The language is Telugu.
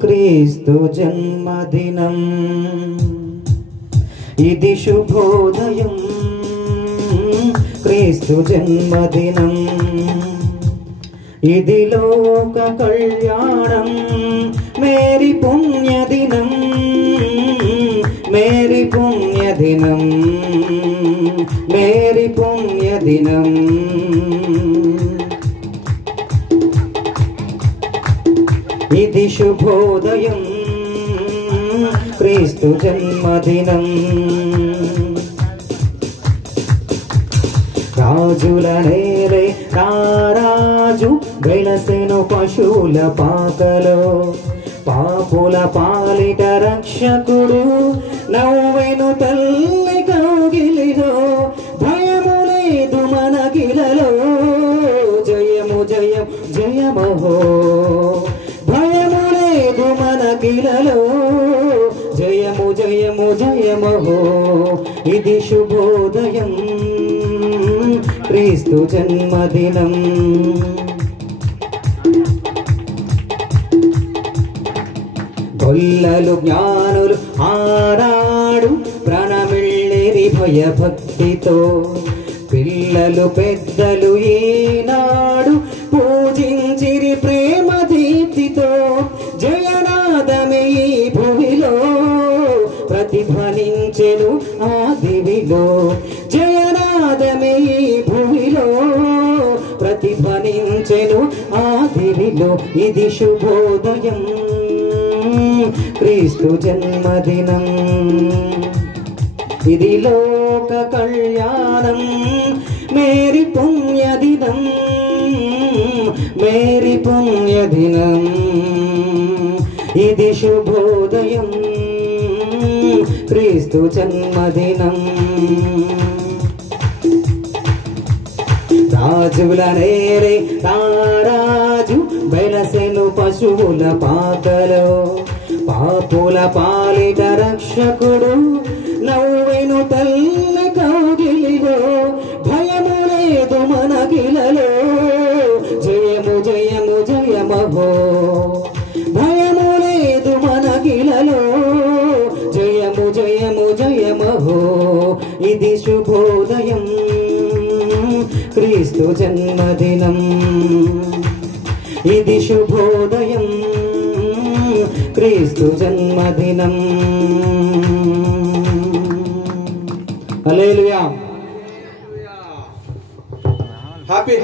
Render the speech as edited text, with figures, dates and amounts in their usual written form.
క్రీస్తు జన్మదినం ఇది శుభోదయం క్రీస్తు జన్మదినం ఇది లోక కళ్యాణం మేరీ పుణ్యదినం మేరీ పుణ్యదినం మేరీ పుణ్యదినం ఇది శుభోదయం క్రీస్తు జన్మదినం రాజుల నేలే రారాజు వెలసెను పశువుల పాకలో పాపుల పాలిట రక్షకుడు నవ్వెను తల్లి కౌగిలిలో భయము లేదు మనకిలలో జయము జయం జయమహో భయము లేదు మనకిలలో జయము జయము జయమహో ఇది శుభోదయం క్రీస్తు జన్మదినం గొల్లలు జ్ఞానులు ఆనాడు ప్రణమిళ్ళేరి భయభక్తితో పిల్లలు పెద్దలు ఈనాడు పూజించిరి ప్రేమ దీప్తితో జయనాదమే ఈ భూమిలో ప్రతిధ్వనించెను ఆ దివిలో జయనాదమే ఈ భూమిలో ప్రతిధ్వనించెను ఆ దివిలో ఇది శుభోదయం క్రీస్తు జన్మదినం ఇది లోక కళ్యాణం మేరీ పుణ్యదినం మేరీ పుణ్యదినం ఇది శుభోదయం క్రీస్తు జన్మదినం రాజుల నేరే రారాజు వెలసెను పశువుల పాకలో పాపుల పాలిట రక్షకుడు నవ్వెను తల్లి కౌగిలిలో భయము లేదు మనకిలలో జయము జయము జయమహో భయము లేదు మనకిలలో జయము జయము జయమహో ఇది శుభోదయం క్రీస్తు జన్మదినం ఇది శుభోదయం క్రీస్తు జన్మదినం హల్లెలూయా హ్యాపీ